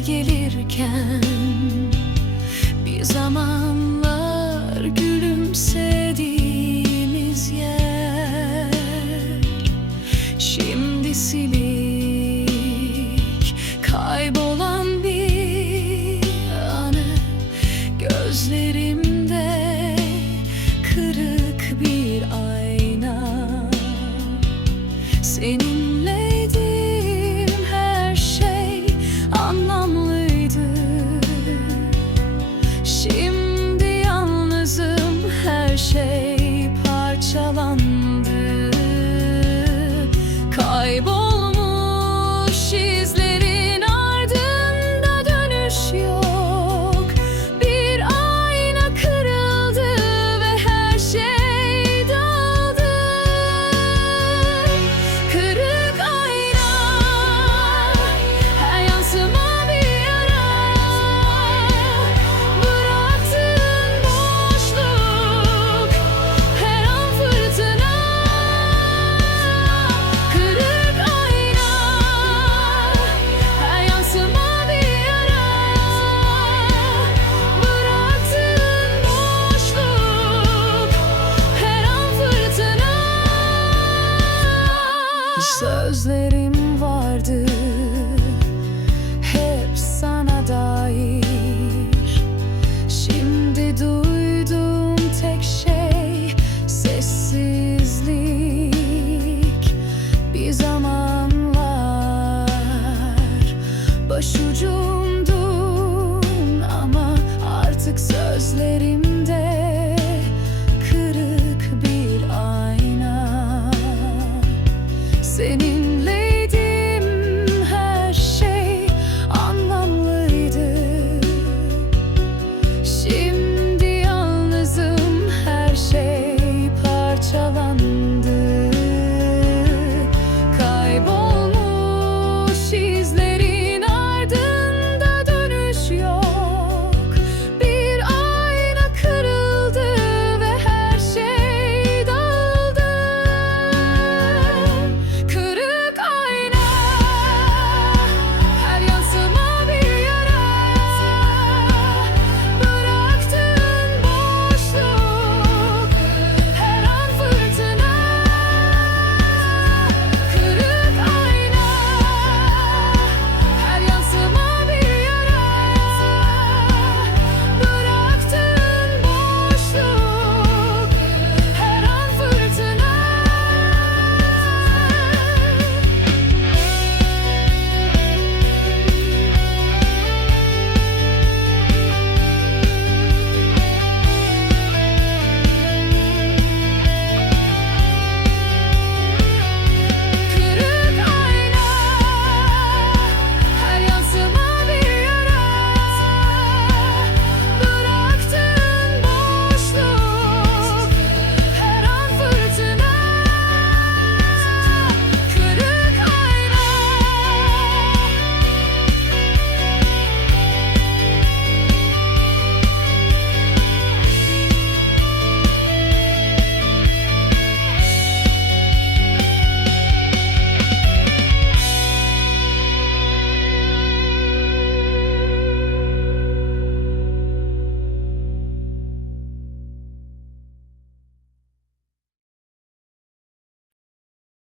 gelirken bir zamanlar gülümsediğimiz yer. Şimdi silik kaybolan bir anı Gözlerimde kırık bir ayna. Seninleydim şey parçalandı. Kaybolmuş izlerin Sözlerim vardı